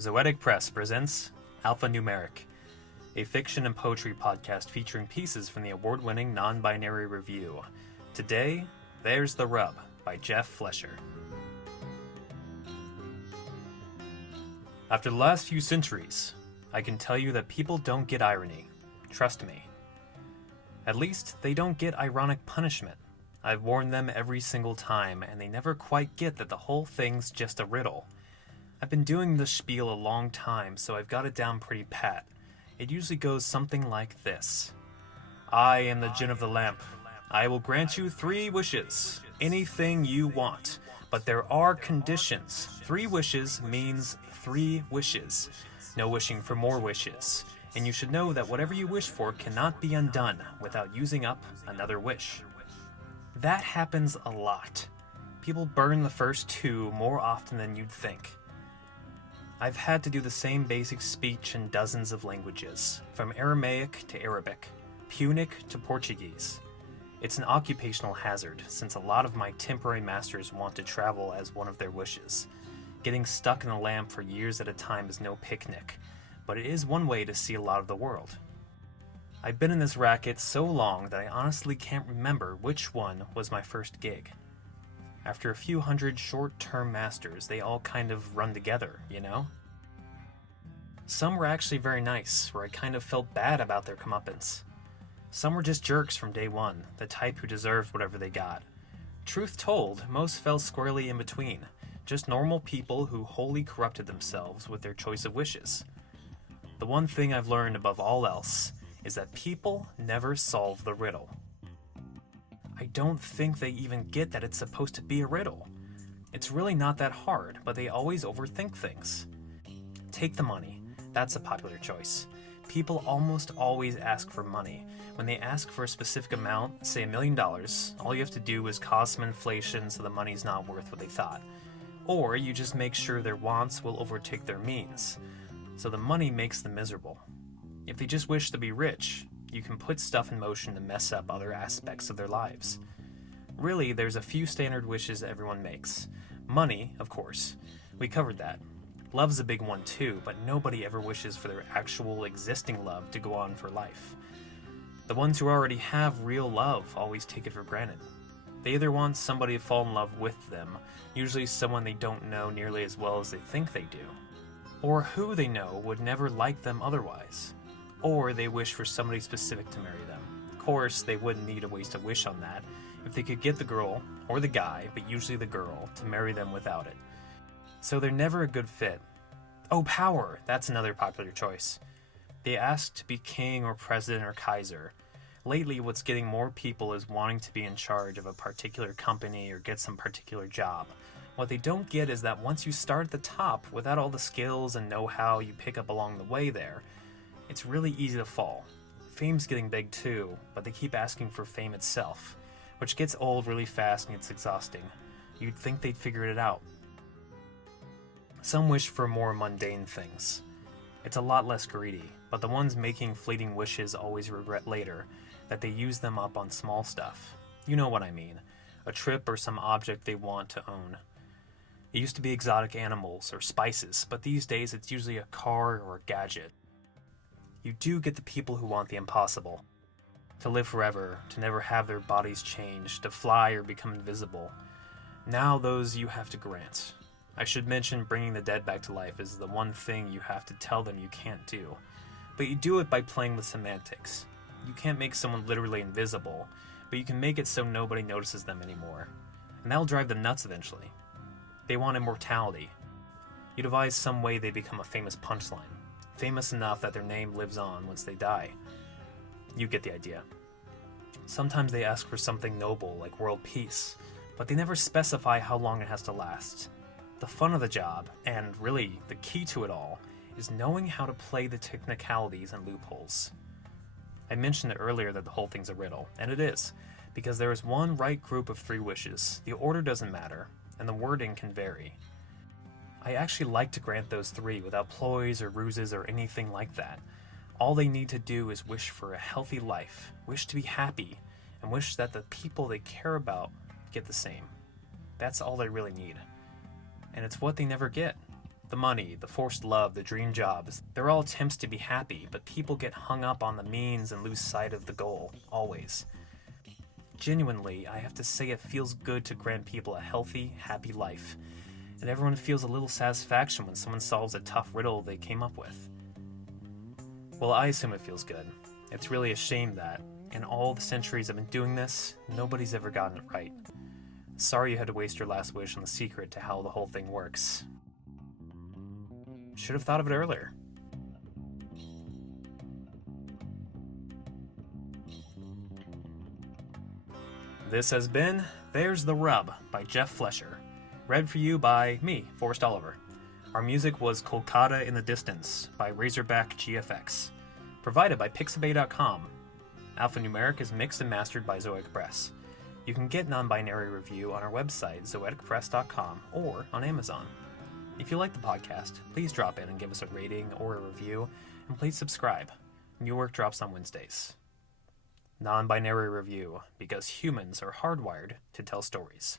Zoetic Press presents Alphanumeric, a fiction and poetry podcast featuring pieces from the award-winning NonBinary Review. Today, There's the Rub by Jeff Fleischer. After the last few centuries, I can tell you that people don't get irony. Trust me. At least, they don't get ironic punishment. I've warned them every single time, and they never quite get that the whole thing's just a riddle. I've been doing this spiel a long time, so I've got it down pretty pat. It usually goes something like this. I am the djinn of the lamp. I will grant you 3 wishes. Anything you want. But there are conditions. 3 wishes means 3 wishes. No wishing for more wishes. And you should know that whatever you wish for cannot be undone without using up another wish. That happens a lot. People burn the first 2 more often than you'd think. I've had to do the same basic speech in dozens of languages, from Aramaic to Arabic, Punic to Portuguese. It's an occupational hazard, since a lot of my temporary masters want to travel as one of their wishes. Getting stuck in a lamp for years at a time is no picnic, but it is one way to see a lot of the world. I've been in this racket so long that I honestly can't remember which one was my first gig. After a few hundred short-term masters, they all kind of run together, you know? Some were actually very nice, where I kind of felt bad about their comeuppance. Some were just jerks from day one, the type who deserved whatever they got. Truth told, most fell squarely in between, just normal people who wholly corrupted themselves with their choice of wishes. The one thing I've learned above all else is that people never solve the riddle. I don't think they even get that it's supposed to be a riddle. It's really not that hard, but they always overthink things. Take the money. That's a popular choice. People almost always ask for money. When they ask for a specific amount, say $1 million, all you have to do is cause some inflation so the money's not worth what they thought. Or you just make sure their wants will overtake their means, so the money makes them miserable. If they just wish to be rich, you can put stuff in motion to mess up other aspects of their lives. Really, there's a few standard wishes everyone makes. Money, of course. We covered that. Love's a big one too, but nobody ever wishes for their actual existing love to go on for life. The ones who already have real love always take it for granted. They either want somebody to fall in love with them, usually someone they don't know nearly as well as they think they do, or who they know would never like them otherwise. Or they wish for somebody specific to marry them. Of course, they wouldn't need to waste a wish on that if they could get the girl, or the guy, but usually the girl, to marry them without it. So they're never a good fit. Oh, power! That's another popular choice. They ask to be king or president or Kaiser. Lately, what's getting more people is wanting to be in charge of a particular company or get some particular job. What they don't get is that once you start at the top, without all the skills and know-how you pick up along the way there, it's really easy to fall. Fame's getting big too, but they keep asking for fame itself, which gets old really fast and it's exhausting. You'd think they'd figured it out. Some wish for more mundane things. It's a lot less greedy, but the ones making fleeting wishes always regret later that they use them up on small stuff. You know what I mean. A trip or some object they want to own. It used to be exotic animals or spices, but these days it's usually a car or a gadget. You do get the people who want the impossible. To live forever, to never have their bodies changed, to fly or become invisible. Now those you have to grant. I should mention bringing the dead back to life is the one thing you have to tell them you can't do. But you do it by playing with semantics. You can't make someone literally invisible, but you can make it so nobody notices them anymore. And that'll drive them nuts eventually. They want immortality. You devise some way they become a famous punchline. Famous enough that their name lives on once they die. You get the idea. Sometimes they ask for something noble like world peace, but they never specify how long it has to last. The fun of the job, and really the key to it all, is knowing how to play the technicalities and loopholes. I mentioned earlier that the whole thing's a riddle, and it is, because there is one right group of 3 wishes. The order doesn't matter, and the wording can vary. I actually like to grant those 3 without ploys or ruses or anything like that. All they need to do is wish for a healthy life, wish to be happy, and wish that the people they care about get the same. That's all they really need. And it's what they never get. The money, the forced love, the dream jobs, they're all attempts to be happy, but people get hung up on the means and lose sight of the goal, always. Genuinely, I have to say it feels good to grant people a healthy, happy life, and everyone feels a little satisfaction when someone solves a tough riddle they came up with. Well, I assume it feels good. It's really a shame that, in all the centuries I've been doing this, nobody's ever gotten it right. Sorry you had to waste your last wish on the secret to how the whole thing works. Should have thought of it earlier. This has been There's the Rub by Jeff Fleischer, read for you by me, Forrest Oliver. Our music was Kolkata in the Distance by Razorback GFX, provided by Pixabay.com. Alphanumeric is mixed and mastered by Zoetic Press. You can get NonBinary Review on our website, zoeticpress.com, or on Amazon. If you like the podcast, please drop in and give us a rating or a review, and please subscribe. New work drops on Wednesdays. Non-Binary Review, because humans are hardwired to tell stories.